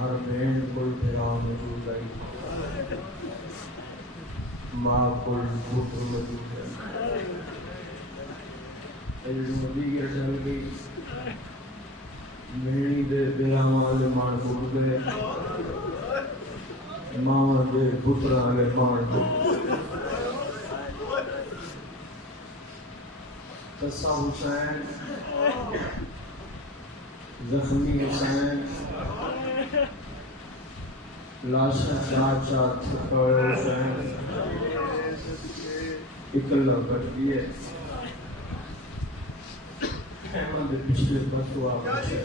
ہر بین کل پھرا موجود ہے، ماں کل پتر موجود ہے، نبی کے چل گئی میری دے بیاں والے مان بول گئے، ماں دے پتر والے مان بول تسا حسین زخمی حسین لاشا چاچا تھکا حسین اکلا کٹ گئے خیمہ دے پچھلے پاسو آ گئے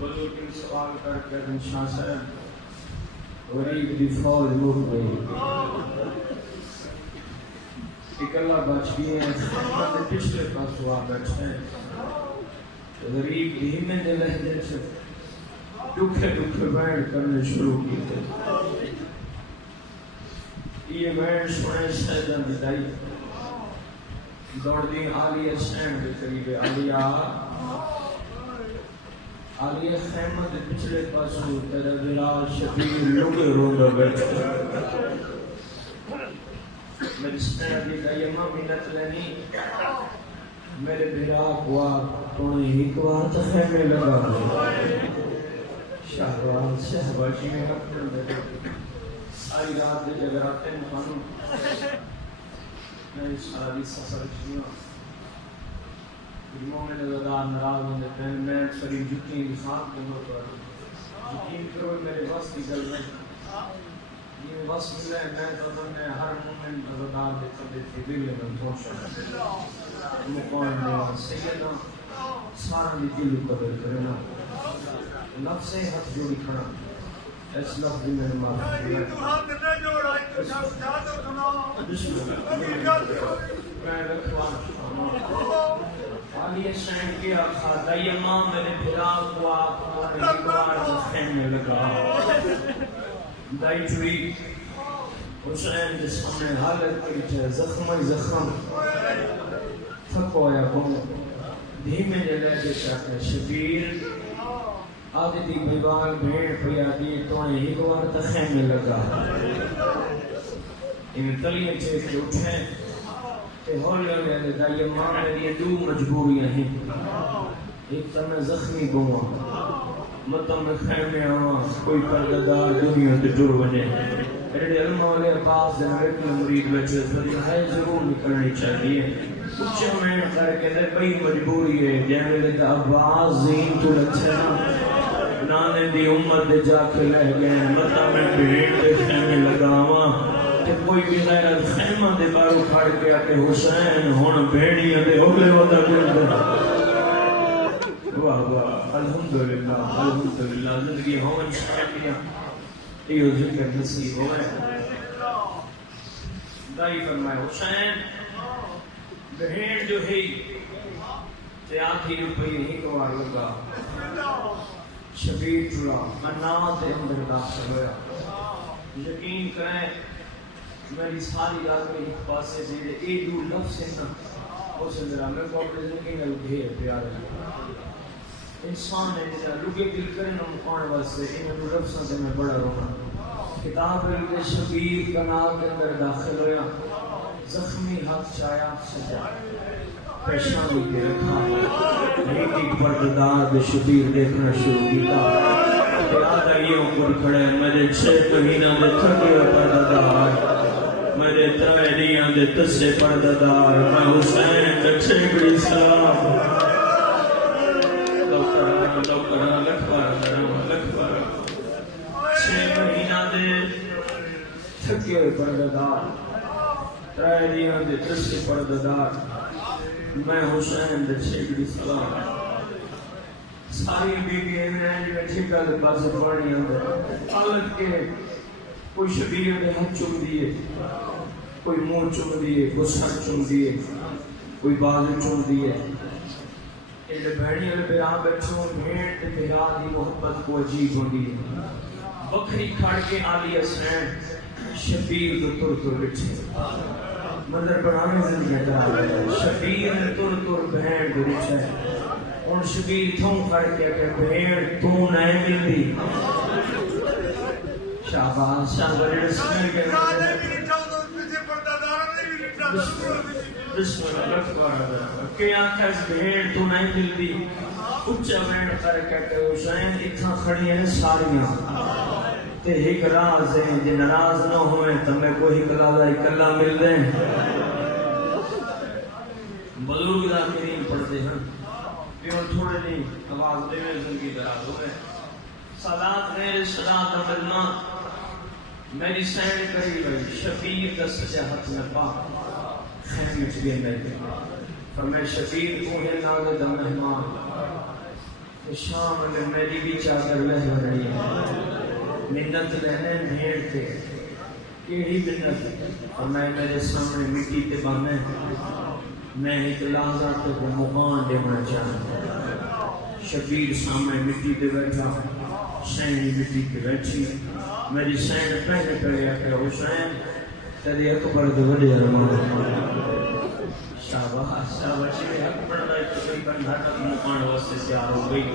بزرگی سوال کر کے شاہ صاحب غریب دی فوج رک گئی اکلا بچ گئے خیمہ دے پچھلے پاسو آ بیٹھے غریب دھیمے دے لہجے سے دکھے دکھے بیان کرنے شروع کیتے یہ بیان سنے سیدہ بدائی دوڑ دین عالیہ سین کے قریب عالیہ خیمہ دے پچھلے پاسو تیرا ذرا شبیر لگے روندہ بیٹھے میری سنہ دی قیمہ منت لینی میرے بھراک واد تونے ایک وار تخیمے لگا شاہروان شہباشی میں اپنے بیٹھے ساری رات دے جگراتے مخانوں میں ساری سفر شنیا علموں میں نظردار نراز ہوندے پہنے میں سری یقین خاک بہت پر یقین کرو میرے وقت کی گل میں یہ وقت ملے میں تو میں ہر مومن نظردار دیتا دیتی دل میں پہنچا مقام میں سیدہ سارا دی دل قدر کرنا نفس حق جوڑی کھڑا اس لفظ میں مارا میں رکھوان عالیہ شہن کے آخا دائیمہ میرے بھراک ہوا اکبار خیمے لگا دائی چوئی حسین جس ہمیں حالت کری چھے زخم تھکویا کون دھیمے جلے دے چاہتے شبیر آدھی دی بیوال بھیڑ پیا دی تونے ایک وار تخیمے لگا ان تلیے چھے کہ اٹھیں کہ ہولے لے دائی ماں میری دو مجبوریاں ہیں ایک تا میں زخمی گوا مطا میں خیمے آواں کوئی پرددار دنیا تے جڑ بنے ایڈے علماء والے عباس دن رکن مرید بچے ہے ضرور نکلنی چاہیے کچھ میں کر کے دے بئی مجبوری ہے جہنے لے دا عباس زین تو لچھے نانے دی امت دے جا کے لہ گئے مطا میں بھیڑ دے خیمے لگاواں کہ کوئی بھی غیرت خیمہ دے بارو کھڑ کے آتے حسین ہون بھیڑیاں دے اگلے وطا مل دے واہ واہ الحمدللہ زندگی ہون شاہدیاں یہ ذکر نصیب ہوئے دائی فرمائے حسین بہین جو ہی تے آدھی روپئی ہی کوار لگا شبیر چڑا منات اندر داخل ہویا یقین کریں میری ساری رات میں ایک پاسے سے اے دو لفظ ہے نا اسے ذرا میں کو اپنے زندگی میں گھیر پیار ہے انسان ہے جیسا لگے دل کریں نا مقان واسے ان دو لفظوں سے میں بڑا رونا کتاب رکھتے شبیر کنال کے اندر داخل ہویا زخمی ہاتھ چایا سجا پیشانی کے رکھا ایک پرددار دے شبیر دیکھنا شروع کیتا یاد آئیے اوپر کھڑے میرے 6 مہینہ دے تھکے پرددار میرے 3 دیاں دے تسے پرددار میں حسین دے چھیکڑی سلام لوکرہ لکھوار 6 مہینہ دے تھکے پرددار 3 دیاں دے تسے پرددار میں حسین دے چھیکڑی سلام ساری بیویاں ہیں جو ٹھیکا دے پاس پڑھنی اندر حالت کے کوئی شبیر دے ہاتھ چم دیے، کوئی منہ چم دیے، کوئی سر چم دیے، کوئی بازو چم دیے. ایڈے بہنی والے پیرا بیٹھوں بھیڑ تے پیرا دی محبت کو عجیب ہوندی ہے. بکری کھڑ کے آلی حسین شبیر کو تر تر بچھے مدر بنانے زندگی کرا شبیر نے تر تر بہن کو بچھے. اور شبیر تھوں کھڑ کے کہ بھیڑ تو نہیں ملتی. شاباش شاباش سمجھ کے بسم اللہ اکبر کہ آنکھا اس بھیڑ تو نہیں ملتی. اچھا بھیڑ کر کے حسین اتنا کھڑی ہیں ساریاں تے ایک راز ہے جن ناراض نہ ہوئے تو میں کوئی کلالہ اکلا مل دیں. بزرگ دا کریم پڑھتے ہیں پیوں تھوڑے نہیں آواز دے میں زندگی دراز ہوئے. صلات غیر صلات ملنا میری سین کری گئی شبیر دا سچا ہاتھ میں پا خیر مچ گئے میں فرمائے شبیر کو ہے ناغ دا مہمان شام میں میری بھی چادر لہ رہی ہے. منت لینے بھیڑ تھے کیڑی منت اور میں میرے سامنے مٹی تے بانے میں ایک لحظہ تو وہ مقان دینا چاہتا. شبیر سامنے مٹی تے بیٹھا سینی مٹی تے بیٹھی میری سین پہلے پڑھیا کہ حسین تیرے اکبر دے وڈے ارمان. شاباش شاباش اکبر دا تقریباً ہر مقان واسطے تیار ہو گئی.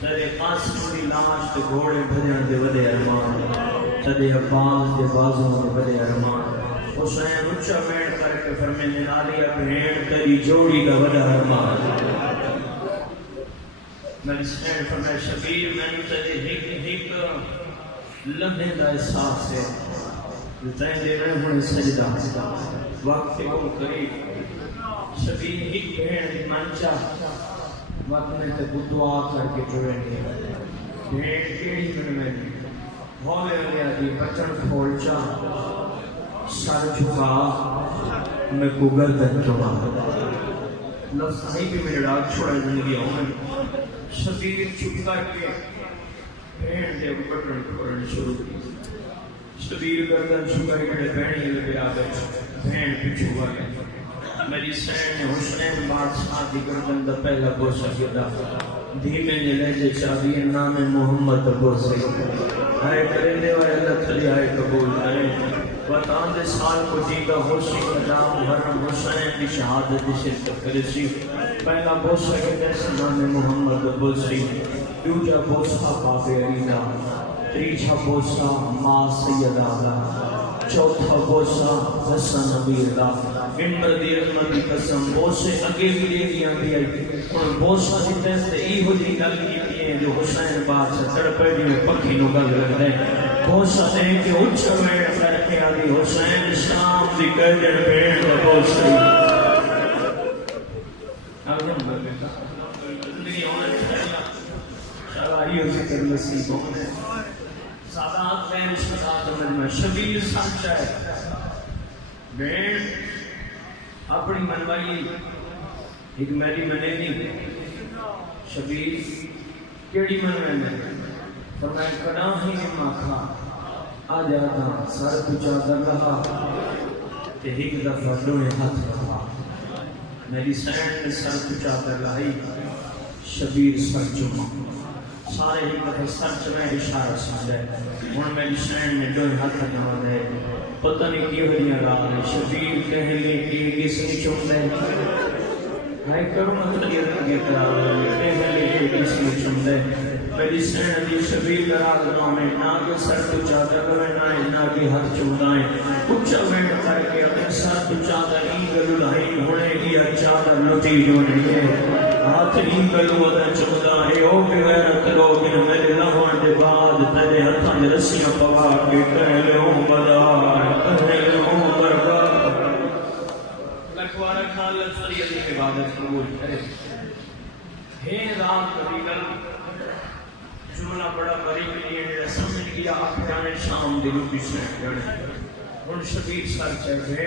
تیرے قاسم دی لاش تے گھوڑے بھجن دے وڈے ارمان تیرے عباس دے بازوں دے وڈے ارمان. حسین اچھا بیٹھ کر کے فرمینے نالی بھیڑ تیری جوڑی دا وڈا ارمان. میری سین فرمائے شبیر میں نے تیرے ایک لمحے دا احساس ہے تین دے رہے ہونے سجدہ وقت کو قریب. شبیر ایک بھیڑ دی منچا وقت میں تے دعا کر کے جوڑیں گے. بھیڑ کیڑی میں بھولے لیا دی بچن کھولچا سر جھکا میں کو گردن چڑھا. لفظ صحیح بھی میرے ڈاک چھوڑا زندگی ہوئے. شبیر چھپ کر کے بھیڑ دے بٹن کھولنے شروع کی. شبیر گردن چھکا کے بہنی لگے آ گئے بھیڑ پیچھو ہوا گئے. میری سین نے حسین بادشاہ دی گردن دا پہلا بوسہ کیا دھیمے نے لہجے چاہیے نام محمد بوسے ہائے کرنے والے اللہ تھلی آئے قبول کرے. وطان دے سال کو جیگا ہوشی قدام حرم حسین کی شہادت دی شرکت کرے سی. پہلا بوسہ کے جیسے نام محمد بوسے دوجا بوسہ باب علینا تیجا بوسہ ماں سید آدھا چوتھا بوسہ حسن نبی اللہ. ممبر دی رحمت دی قسم بوسے اگے بھی لے دیا بھی آئی اور بوسہ دی تیستے ای ہو جی گل کی ہیں جو حسین بادشاہ تڑپے بھی پکھی نو گل رکھ دیں. بوسہ دے کے اچھا میں کر کے آدھی حسین شام دی کردن بیڑ دا بوسہ زندگی ہونا چاہیے شرائیو ذکر نصیب ہونے سادات غیر شدات مجمع شبیر سانچہ ہے. بیڑ اپنی منوائی ایک میری منے نہیں شبیر کیڑی منوے میں فرمائے کنا ہی نما کھا آ جاتا سر پچا در رہا تے ایک دفعہ ڈونے ہاتھ رہا. میری سین نے سر پچا در رہی شبیر سر چما سارے ہی دفعہ سر چمیں اشارہ سمجھے. ہوں میری سین نے ڈونے ہاتھ رہا دے پتہ نہیں کی ہوئی رات میں شبیر کہہ لے کہ کس نے چم دے ہائے کرو مطلب یہ لگے قرار کہہ لے کہ کس نے چم دے. میری سین علی شبیر دراد نامے نہ کہ سر تو چادر لائیں نہ کہ ہاتھ چمدائیں اچھا ویٹ کر کے اپنے سر تو چادر اینگل لائی ہونے کی چادر لٹی جوڑی ہے ہاتھ اینگل ودا چمدائیں او کہ غیرت لوگ میرے لہوان دے بعد تیرے ہاتھاں دے رسیاں پوا کے کہہ لے ہوں بدا کہہ لے ہوں برکات لکھوارا خالد سریعتی عبادت قبول کرے. ہے رات قبیل جملہ بڑا بریک لیے جڑا سمجھ گیا آخرانے شام دی روٹی سے جڑے ہن شبیر سر چڑھے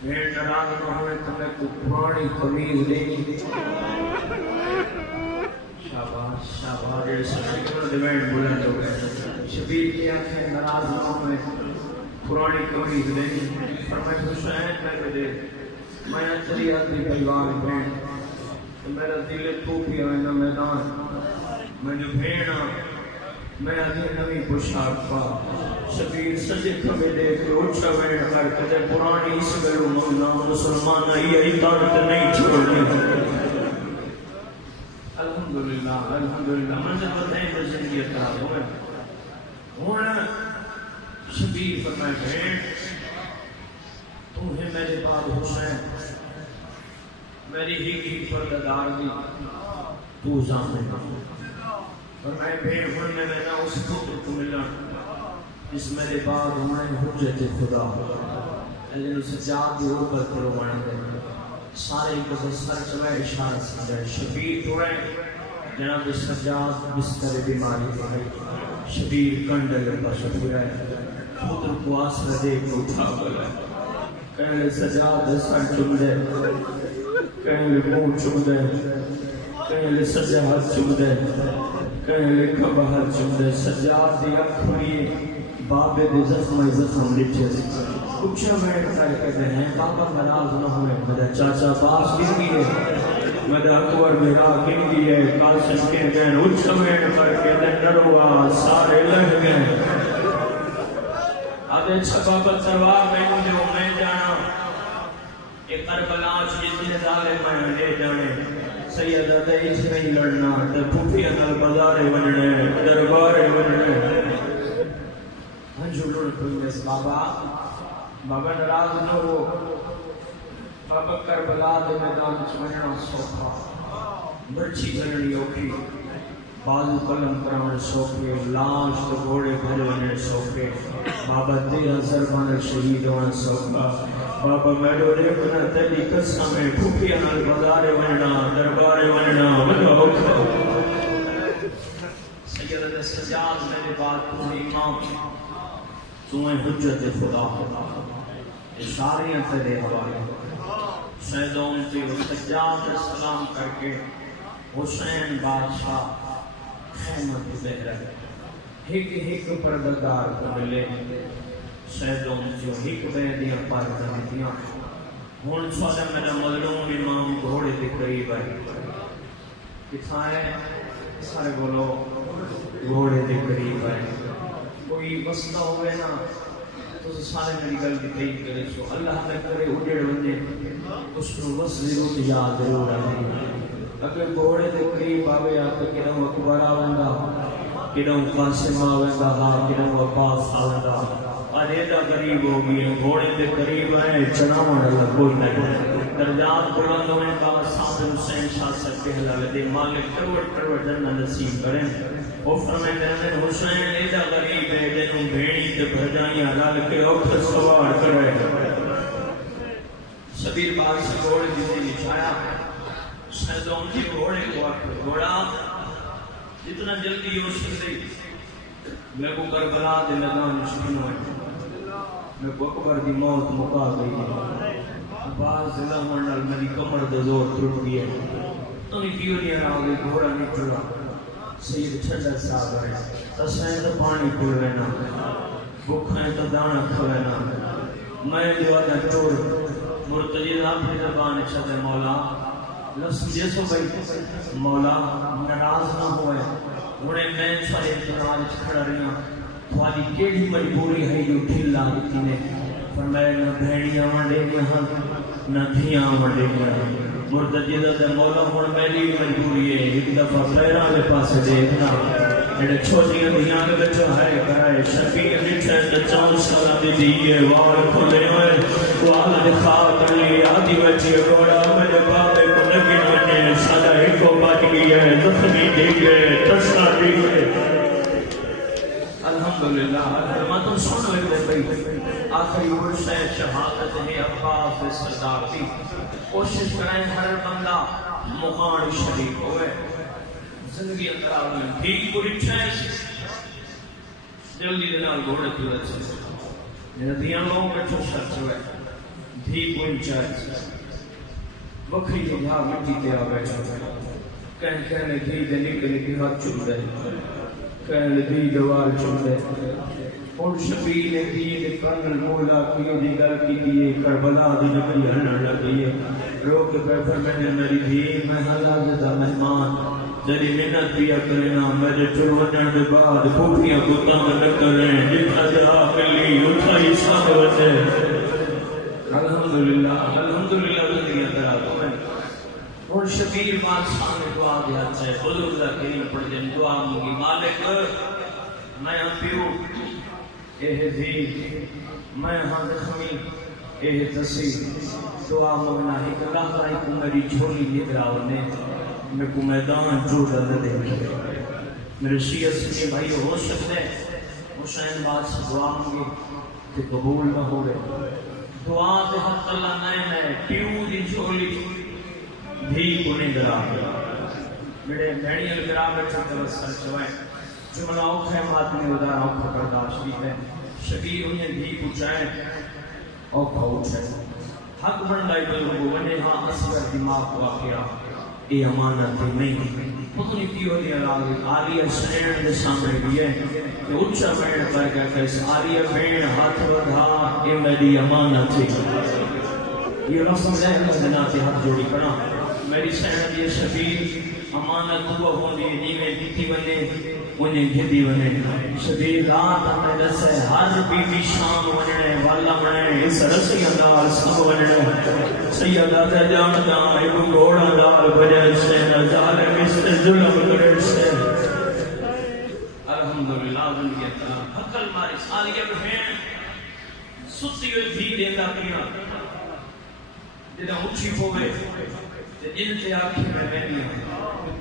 بھیڑ ناراض نہ ہوئے تو میں کو پرانی قمیض لینی شاباش شاباش سچے ڈیمانڈ بلند ہو گئے شبیر کی آنکھیں ناراض نہ ہوئے پرانی کمی نہیں فرمائے حسین میں دے میں تیری آدھی پریوار بہن میرا دل تھوپی ہوئے نا میدان میں جو بھیڑا میں آدھی نمی پوشاک پا شبیر سجے کھبے دے کے اچھا بین کر کدے پرانی اس گلو مولا مسلمان آئی آئی طاقت نہیں چھوڑنی الحمدللہ الحمدللہ منظر بتائیں پر زندگی اتراب ہوئے ہونا شبیر فرمائے بھین تمہیں میرے بعد حسین میری ہی پردگار دی تو زامن فرمائے بھین ہونے میں نہ اس خطر کو ملنا اس میرے بعد ہمیں حجت خدا لیکن اسے جاد دی اوپر پروانے دے سارے ایک سر چوئے اشارہ سمجھے شبیر توڑے جناب سجاد بستر بیماری ہے شبیر کنڈل پر شبیر ہے خطر کو آسر دے کو اٹھا بلا کہنے سجاد سر چم دے کہنے منہ چم دے کہنے سجاد چم دے کہنے کبہر چم دے سجاد دی اکھوئی بابے دے زخم لٹھے کچھ میں کر کہتے ہیں بابا ناراض نہ ہوئے میرا چاچا باس کن دی ہے میرا اکبر میرا کن دی ہے قاسم کن گئے اچھ میں کر کہتے ڈروا سارے لگ گئے آدھے چھپا بتروا میں جو میں جانا ایک کربلاش جتنے ظالم میں لے جانے سیدہ دیش نہیں لڑنا پھوپی انل بازارے وننے دربارے وننے ہنجھولون پرمیس بابا بابا نراز نہ ہو بابا کربلا دے میدان چمننا سوکھا مرچی کرنی اوکھی بازو قلم کرانے سوکھے لاش تو گھوڑے بھروانے سوکھے بابا 13 ضربان شہید ہونے سوکھا بابا میڈو ریکنا تیلی قسمیں پھوپی انال بازارے وننا دربارے وننا مجھو اوکھا سیدہ سجاد میرے بات تمہیں امام تمہیں حجت خدا اشاریاں تیرے حوالے سیدوں کی سجاد سلام کر کے حسین بادشاہ خیمت بہر ہک پردگار کو ملے سیدوں جو ہک بیدیاں پر دیا ہون سوالہ میرا مظلوم امام گھوڑے دے قریب ہے کتھائے سارے بولو گھوڑے دے قریب ہے کوئی مسئلہ ہوئے نا تو سارے میری گل کی تحید کرے سو اللہ نے کرے اڑیڑ بندے اس کو بس ضرور یاد ضرور آئے اگر گھوڑے دے قریب آوے آتے کنو اکبر آویندا کنو قاسم آویندا کنو عباس آویندا اور ایڈا قریب ہوگی گھوڑے دے قریب ہے چناؤں اللہ کوئی نہیں درجات بلند ہوئے کا صاحب حسین شاہ سب کے حلال دے مالک کروڑ جنہ نصیب کریں وہ فرمائے کہ حسین ایڈا غریب ہے جنہوں بھیڑی تے بھجائیاں رل کے اوکھر سوار کرے شبیر پاک سے گھوڑے جسے نچھایا سیدوں کی گھوڑے کو گھوڑا جتنا جلدی ہو سکتے میں کو کربلا دے میدان شکن ہوئے میں کو اکبر دی موت مکا گئی عباس ضلع منڈل میری کمر دے زور ٹوٹ گئی ہے تو نہیں کیوں نہیں آ گئی گھوڑا نہیں چڑھا سید چھڑا صاحب ہے تسائیں تو پانی پھولوینا بکھائیں تو دانا کھوینا میں جو آدھا چور مرتجید اپنی زبان چھتے مولا لفظ جیسو بھائی مولا ناراض نہ ہوئے انہیں میں سارے انتراج کھڑا رہا تھوڑی کیڑی مجبوری ہے جو ٹھلا دیتی نے فرمائے نہ بھیڑیاں وڈے یہاں نہ دھیاں وڈے یہاں مرتجدہ مولا ہون میری مجبوری ہے ایک دفعہ پیرا کے پاس دیکھنا میرے چھوٹیاں دھیاں کے بچہ ہے کرائے شبیر نٹھے چون سالہ دی دیئے وار کھولے ہوئے وال دکھا کرلی آدھی بچی گوڑا میرے بابے کو نگن ونے سادہ ایک کو بات گئی ہے زخمی دیگے تشنا دیگے الحمدللہ میں تم سن لگتے بھئی آخری ورشہ شہادت ہے عباس سردار کی کوشش کریں ہر بندہ مقان شریف ہوئے زندگی اندراب میں ٹھیک پوری چھائیں جلدی دنال گھوڑے تورت سے میرا دیاں لوگوں کے چھو شخص ہوئے ٹھیک پوری چھائیں وکری جگہ مٹی تے آ بیٹھا کہنے تھی دے نکے ہاتھ چل دے کہنے تھی دوار چل دے اور شبیر نے دید کرنل مولا کیوں دی گل کی دیئے کربلا دی نبی ہنر لگیے روک پہ فرمینے میری دھی میں حلال دا مہمان جری منت پیا کرنا میرے چلونن دے بعد بھوکیاں کتا میں نہ کریں جتنا جہاں ملی اتھا ہی سب وجہ الحمدللہ دنیا درہ تو میں اور شبیر بادشاہ نے دعا دیا ہے بزرگ دا کریم پڑھ دیں دعا مانگی مالک میں پیو اے زید میں ہاں زخمی اے تسی دعا مانگنا ہے کہ اللہ تعالیٰ کو میری چھولی نگراؤ نے میں کو میدان جوڑا نہ دے میرے شیعہ سنی بھائی ہو سکتے ہیں حسین بادشاہ دعا مانگی کہ قبول نہ ہو رہے دعا دے حق اللہ نئے پیو دی چھولی بھی کو نگراؤ میرے بھیڑی الگراؤ میں چھتے وسر چوائے جملہ اوکھے ماتمی ادارہ اوکھے برداشت بھی ہے شبیر انہیں بھی پوچھائے اوکھا اٹھے حق بندائی بلگو ونے ہاں اصغر دماغ واقعہ اے امانت نہیں پتنی کیوں دیا راگی آلیہ سین دے سامنے بھی ہے کہ اچھا بین کر کے کیسے آلیہ بین ہاتھ ودھا اے میری امانت تھی یہ رسم ذہن جناتی ہاتھ جوڑی کرنا میری سین دی شبیر امانت ہوا ہوندی نیویں دیتی بنے انہیں گھدی بنے شبیر رات ہمیں دسے ہر بی بی شام وننے والا بنے اس رسی اندار سب وننے سیدہ تجام جام ایک گوڑا دار بجے سے نظالم اس ظلم کرے سے الحمدللہ دنیا تعالیٰ حقل ماری سالیہ بہن ستی ہوئی بھی دیندہ پیا جنہا اچھی ہوئے جن سے آنکھیں میں بہنی ہیں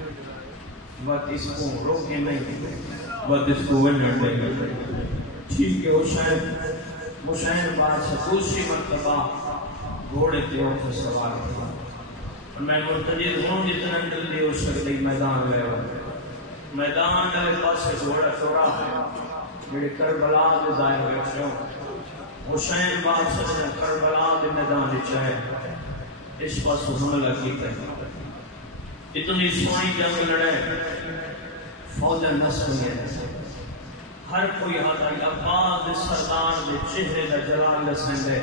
وقت اس کو روکے نہیں وقت اس کو ونڈر نہیں ٹھیک ہے حسین بادشاہ دوسری مرتبہ گھوڑے کے اوپر سوار تھا میں مرتجد ہوں جتنا جلدی ہو سکتی میدان گئے ہو میدان گئے پاس سے گھوڑا چورا میرے کربلا دے ظاہر بیٹھے ہو حسین بادشاہ نے کربلا دے میدان چاہے اس پاس حملہ کیتا ہے اتنی سوئی جنگ لڑے فوج نصر ہے ہر کوئی ہاتھ آئی عباد سردار دے چہرے دا جلال لسندے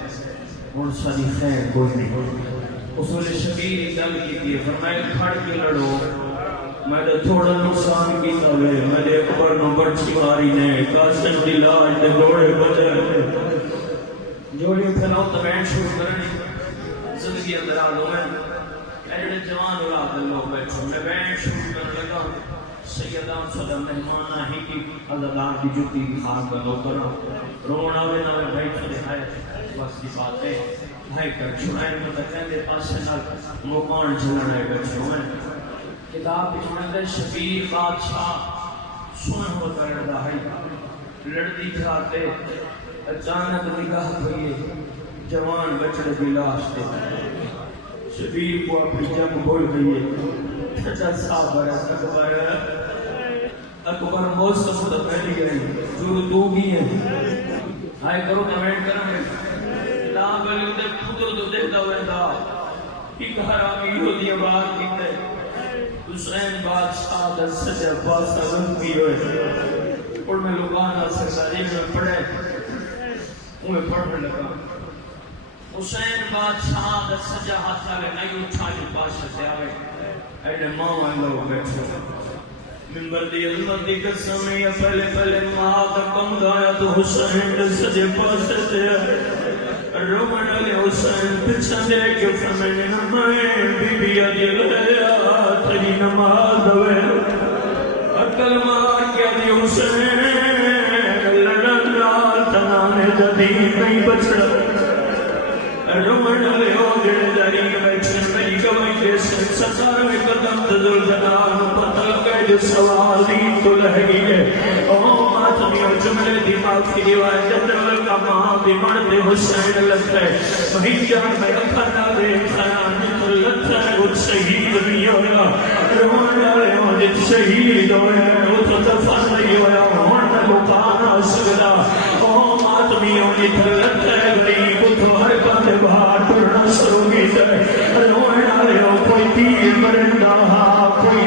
اور ساری خیر کوئی نہیں اصول شبیر گل کی تھی فرمائے کھڑ کے لڑو میں نے تھوڑا نقصان کی طوے میں نے اکبر نو بڑھچی ماری نے قاسم دی لاج دے گوڑے بجے جوڑی پھیلاؤ تو بینڈ شروع کرنی زندگی اندر آلو میں ایڈے جوان اولاد اللہ بیٹھو میں بینڈ شروع کرنے لگا سیدان صدا مہمانہ ہی کی عزدار کی جوتی کی خان بندو کرا رونا میں نوے بھائی چھوڑے آئے بس کی بات ہے بھائی کر چھوڑائے میں تکنے دے پاس سے نال موقعان جھلنے بیٹھو میں کتاب کی چھوڑے شبیر بادشاہ سن ہوتا لڑا ہے لڑدی جاتے اچانک نگاہ ہوئی جوان بچڑے کی لاش دے شبیر کو اپنی جنگ بھول گئی ہے چھتا صاحب ہے اکبر موسم تو پہلی گئی جو دو بھی ہیں آئے کرو کمنٹ کرنے لا بلی دے پھوٹو تو دیکھتا ہوئے دا ایک حرامی ہوتی ہے بات کیتے حسین بادشاہ در سجے عباس کا بند بھی ہوئے اور میں لوگانا سے ساری میں پڑھے انہیں پڑھنے لگا حسین بادشاہ در سجا ہاتھ لگے نہیں اٹھا جو پاس سے آئے ایڈے ماں لوگ بیٹھے منبر دی اللہ دی قسم یا پہلے ماں کا کم گایا تو حسین در سجے پاس سے آئے رومن علی حسین پچھا دے کے فرمائے نمائے بی بی علی لیا تری نماز ہوئے اکل مار کیا دی حسین لڑن لال تنانے جدید نہیں بچڑا رومن علی ہو جڑے جاری بیٹھے میری گواہی دے سرکار میں قدم تذل جناب پتہ کہ جو سوال دی تو لہگی ہے او ماتمی اور جملے دماغ کی روایت جدول کا ماں بھی مرد حسین لگتا ہے وہی جان میں اکھنا دے خیان نکل لگتا ہے وہ شہید نہیں ہویا رومن علی ہو جت شہید ہویا وہ تو دفن نہیں ہویا ہون میں لکانا سکتا او ماتمی اور نکل لگتا ہے غریب تو ہر پاتے باہر پڑھنا شروع کی جائے رومن علی ہو کوئی تیر مرندہ کوئی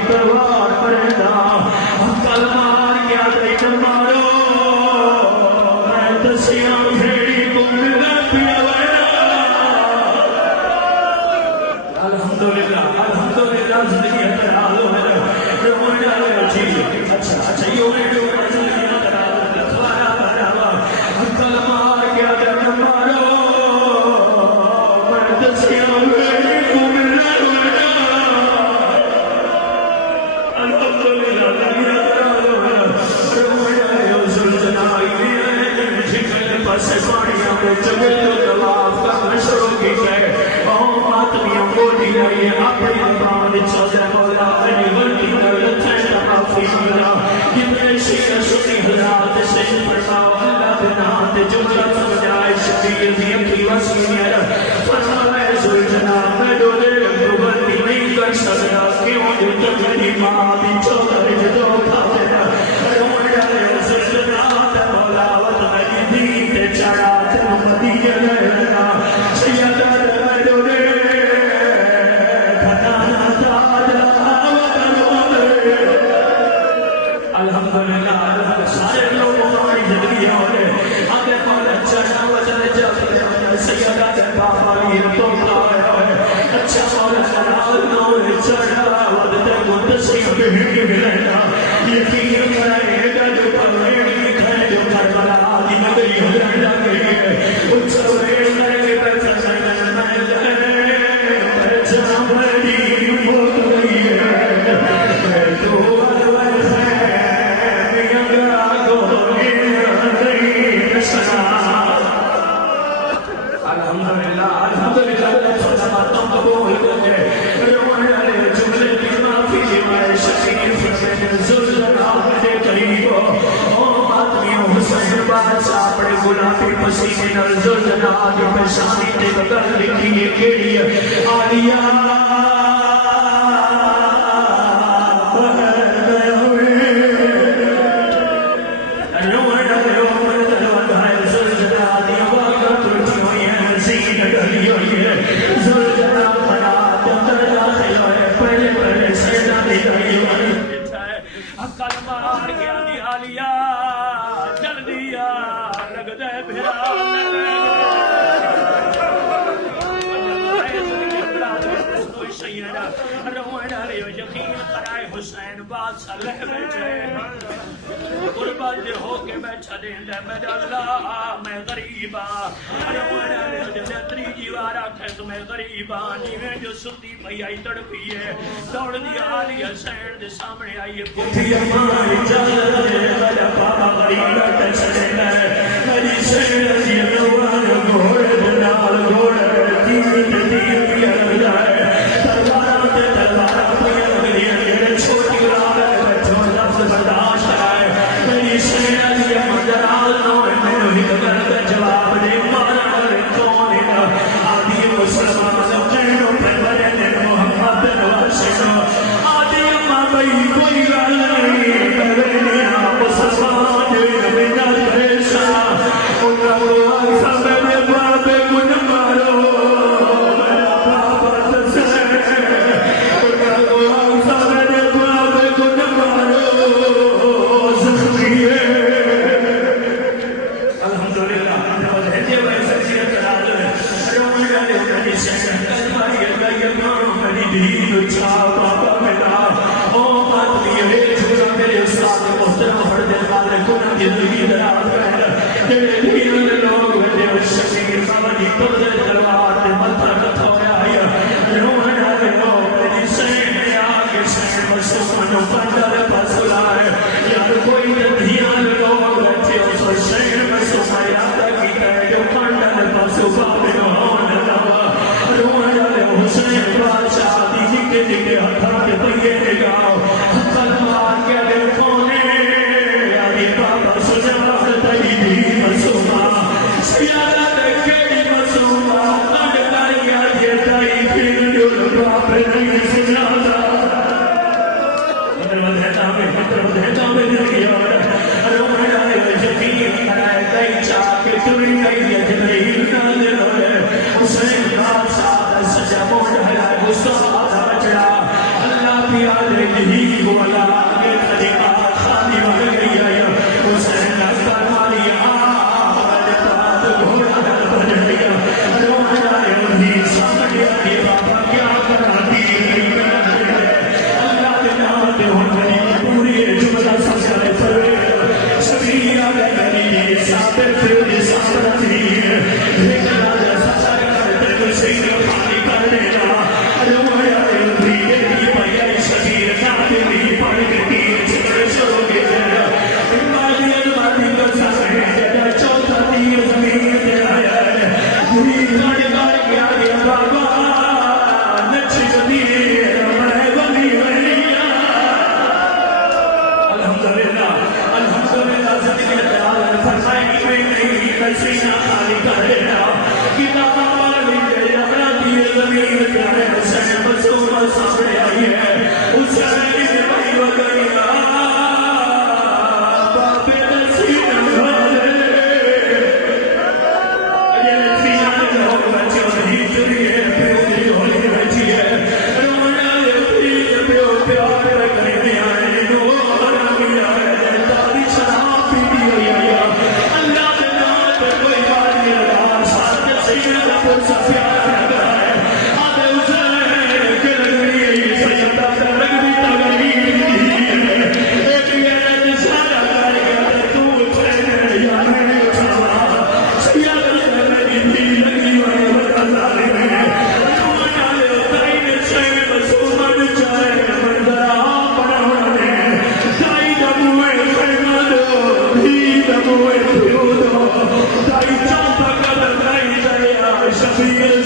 Baba سینہ خالی کر دینا کتنا کمال بھی جائے اپنا دیئے زمین پیارے حسین مسلم سامنے آئی ہے حسین کی بھائی وگئی بابے نصیب نوالے یہ تیجانے لوگ بچے وہی جری ہے پیو دی ہوئی بچی ہے رونا لے پیج پیو پیار کرنے آئے نو آنا میا ہے داری شراب پی دی ہوئی اللہ کے نام پر کوئی بات نہیں لگا ساتھ سیدنا پر سفیان لگا ہے آدھے حسین کے لگنی سیدہ ترک بھی تغنی ایک یہ نشانہ کر گیا تو اٹھے یا میں نے اٹھا سیدہ میری بھی لگی ہوئی وقت میں رونا لے اتائن سے مسلمان چاہے مندرہ بڑھونے دائی دموے خیمہ دو بھی دموے پیو دو دائی چاپا قدر دائی دائی شفیل